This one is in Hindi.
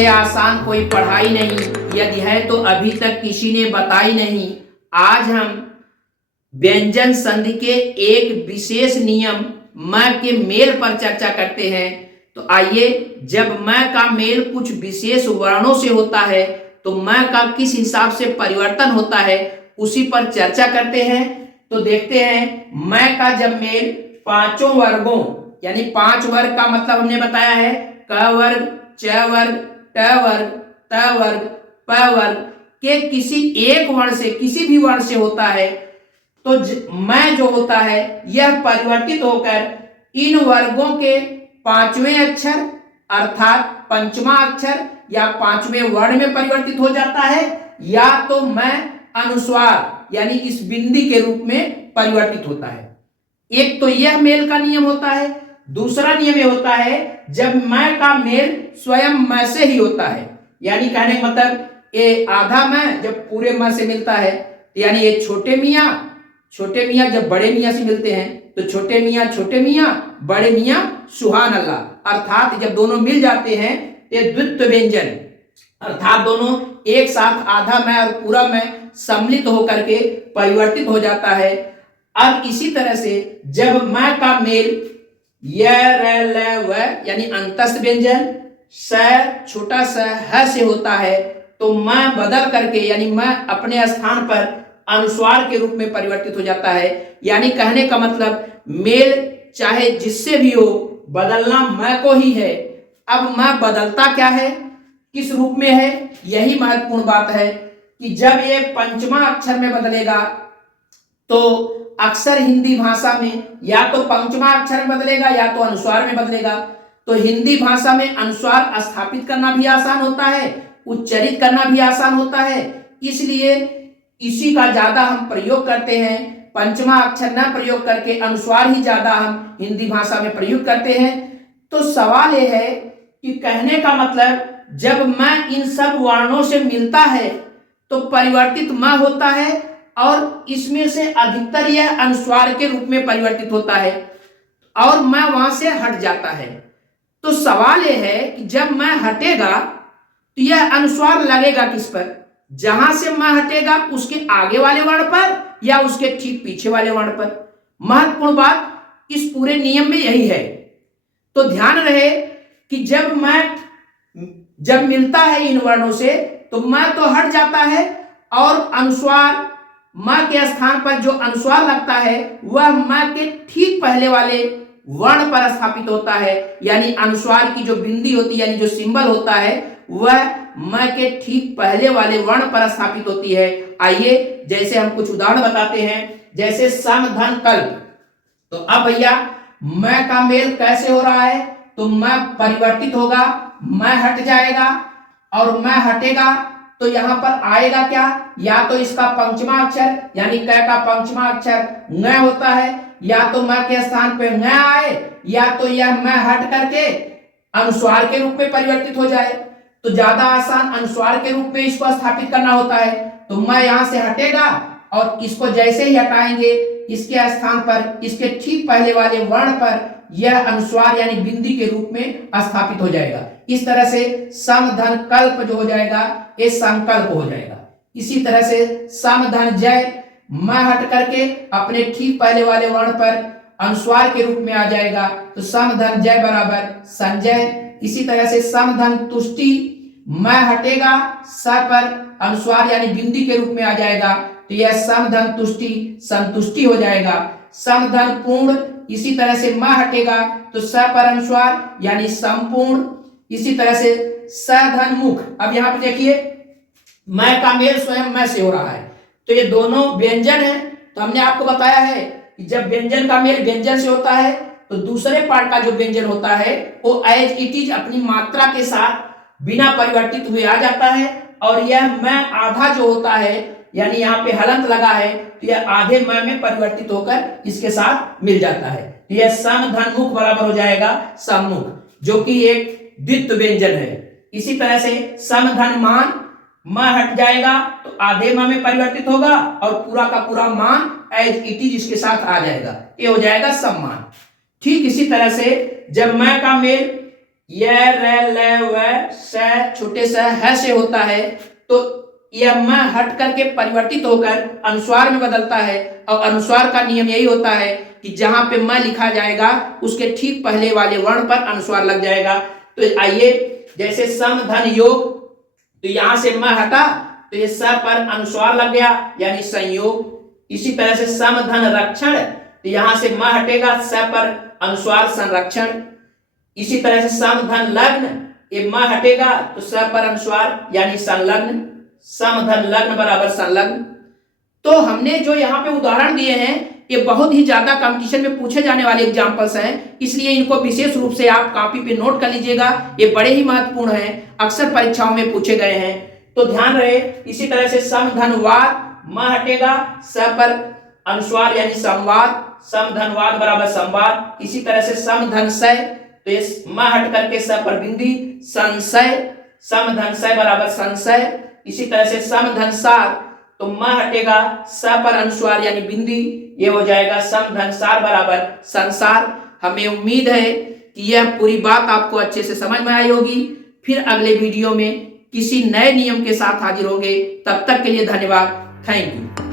इससे आसान कोई पढ़ाई नहीं, यदि है तो अभी तक किसी ने बताई नहीं। आज हम व्यंजन संधि के एक विशेष नियम म के मेल पर चर्चा करते हैं। तो आइए, जब म का मेल कुछ विशेष वर्णों से होता है तो म का किस हिसाब से परिवर्तन होता है उसी पर चर्चा करते हैं। तो देखते हैं, म का जब मेल पांचों वर्गों यानी 5 वर्ग का मतलब हमने बताया है क वर्ग, च वर्ग, ट वर्ग, त वर्ग, प वर्ग के किसी एक वर्ण से, किसी भी वर्ण से होता है तो मैं जो होता है यह परिवर्तित होकर इन वर्गों के 5वें अक्षर अर्थात पंचमा अक्षर या 5वें वर्ण में परिवर्तित हो जाता है, या तो मैं अनुस्वार यानी इस बिंदी के रूप में परिवर्तित होता है। एक तो यह मेल का नियम होता है। दूसरा नियम यह होता है जब मैं का मेल स्वयं मैं से ही होता है, यानी कहने का मतलब ये आधा मैं जब पूरे मैं से मिलता है, यानी ये छोटे मियाँ जब बड़े मियाँ से मिलते हैं तो छोटे मियाँ बड़े मियाँ सुभान अल्लाह, अर्थात जब दोनों मिल जाते हैं ये द्वित्व व्यंजन, अर्थात दोनों एक साथ आधा मैं और पूरा मैं सम्मिलित होकर के परिवर्तित हो जाता है। अब इसी तरह से जब मैं का मेल य र ल व यानी अंतस्थ व्यंजन स छोटा स ह से होता है तो मैं बदल करके यानी मैं अपने स्थान पर अनुस्वार के रूप में परिवर्तित हो जाता है। यानी कहने का मतलब मेल चाहे जिससे भी हो, बदलना मैं को ही है। अब मैं बदलता क्या है, किस रूप में है, यही महत्वपूर्ण बात है कि जब ये पंचमा अक्षर में बदलेगा तो अक्सर हिंदी भाषा में या तो पंचमा अक्षर में बदलेगा या तो अनुस्वार में बदलेगा। तो हिंदी भाषा में अनुस्वार स्थापित करना भी आसान होता है, उच्चारित करना भी आसान होता है, इसलिए इसी का ज्यादा हम प्रयोग करते हैं। पंचमा अक्षर न प्रयोग करके अनुस्वार ही ज्यादा हम हिंदी भाषा में प्रयोग करते हैं। तो सवाल यह है कि कहने का मतलब जब मैं इन सब वर्णों से मिलता है तो परिवर्तित म होता है और इसमें से अधिकतर यह अनुस्वार के रूप में परिवर्तित होता है और मैं वहां से हट जाता है। तो सवाल यह है कि जब मैं हटेगा तो यह अनुस्वार लगेगा किस पर, जहां से मैं हटेगा उसके आगे वाले वर्ण पर या उसके ठीक पीछे वाले वर्ण पर। महत्वपूर्ण बात इस पूरे नियम में यही है। तो ध्यान रहे कि जब मिलता है इन वर्णों से तो मैं तो हट जाता है और अनुस्वार म के स्थान पर जो अनुस्वार लगता है वह म के ठीक पहले वाले वर्ण पर स्थापित होता है, यानी अनुस्वार की जो बिंदी होती है यानी जो सिंबल होता है वह म के ठीक पहले वाले वर्ण पर स्थापित होती है। आइए जैसे हम कुछ उदाहरण बताते हैं, जैसे सम धन कल्प। तो अब भैया मैं का मेल कैसे हो रहा है, तो मैं परिवर्तित होगा, मैं हट जाएगा और मैं हटेगा तो यहां पर आएगा क्या, या तो इसका पंचमा अक्षर यानी क का पंचमा अक्षर न होता है, या तो मैं के स्थान पे न आए, या तो यह मैं हट करके अनुस्वार के रूप में परिवर्तित हो जाए। तो ज्यादा आसान अनुस्वार के रूप में इसको स्थापित करना होता है। तो मैं यहां से हटेगा और इसको जैसे ही हटाएंगे इसके स्थान पर इसके ठीक पहले वाले वर्ण पर यह अनुस्वार यानी बिंदी के रूप में स्थापित हो जाएगा। इस तरह से सम धन कल्प जो हो जाएगा ये संकल्प हो जाएगा। इसी तरह से सम धन जय मैं हट करके अपने ठीक पहले वाले वर्ण पर अनुस्वार के रूप में आ जाएगा, तो सम धन जय बराबर संजय। इसी तरह से सम धन तुष्टि मैं हटेगा स पर अनुस्वार यानी बिंदी के रूप में आ जाएगा, तो यह सम धन तुष्टि संतुष्टि हो जाएगा। सम धन पूर्ण, इसी तरह से मैं हटेगा तो स पर अनुस्वार यानी संपूर्ण। इसी तरह से स धन मुख। अब यहाँ पे देखिए मैं का मेल स्वयं मैं से हो रहा है, तो ये दोनों व्यंजन है। तो हमने आपको बताया है कि जब व्यंजन का मेल व्यंजन से होता है तो दूसरे पार्ट का जो व्यंजन होता है वो एज इट इज अपनी मात्रा के साथ बिना परिवर्तित हुए आ जाता है, और यह मैं आधा जो होता है यानी यहाँ पे हलंत लगा है तो यह आधे मैं में परिवर्तित होकर इसके साथ मिल जाता है। तो यह सम धन मुख बराबर हो जाएगा सम्मुख, जो कि एक द्वित्व व्यंजन है। इसी तरह से सम धन मान म हट जाएगा तो आधे म में परिवर्तित होगा और पूरा का पूरा मान एज इट इज इसके साथ आ जाएगा, ये हो जाएगा सम्मान। ठीक इसी तरह से जब मैं का मेल य र ल व स छोटे स ह से होता है, तो यह म हट करके परिवर्तित होकर अनुस्वार में बदलता है। और अनुस्वार का नियम यही होता है कि जहां पे म लिखा जाएगा उसके ठीक पहले वाले वर्ण पर अनुस्वार लग जाएगा। तो आइए, जैसे सम धन योग, तो यहां से म हटा तो ये स पर अनुस्वार लग गया यानी संयोग। इसी तरह से सम धन रक्षण, तो यहां से म हटेगा, स पर अनुस्वार संरक्षण। इसी तरह से सम धन लग्न, ये म हटेगा तो स पर अनुस्वार यानी संलग्न। सम धन लग्न बराबर संलग्न। तो हमने जो यहाँ पे उदाहरण दिए हैं ये बहुत ही ज्यादा कंपटीशन में पूछे जाने वाले एग्जाम्पल्स हैं, इसलिए इनको विशेष रूप से आप कॉपी पे नोट कर लीजिएगा। ये बड़े ही महत्वपूर्ण हैं, अक्सर परीक्षाओं में पूछे गए हैं, तो ध्यान रहे। इसी तरह से सम धन वाद, म हटेगा, स पर अनुस्वार यानी संवाद, सम धन वाद बराबर संवाद। इसी तरह से सम धन सय, तो ये म हट करके स पर बिंदी, संशय, सम धन सय बराबर संशय। इसी तरह से सम धन सार, तो म हटेगा, स पर अनुस्वार यानी बिंदी, ये हो जाएगा सम धन सार बराबर संसार। हमें उम्मीद है कि यह पूरी बात आपको अच्छे से समझ में आई होगी। फिर अगले वीडियो में किसी नए नियम के साथ हाजिर होंगे, तब तक के लिए धन्यवाद। Thank you.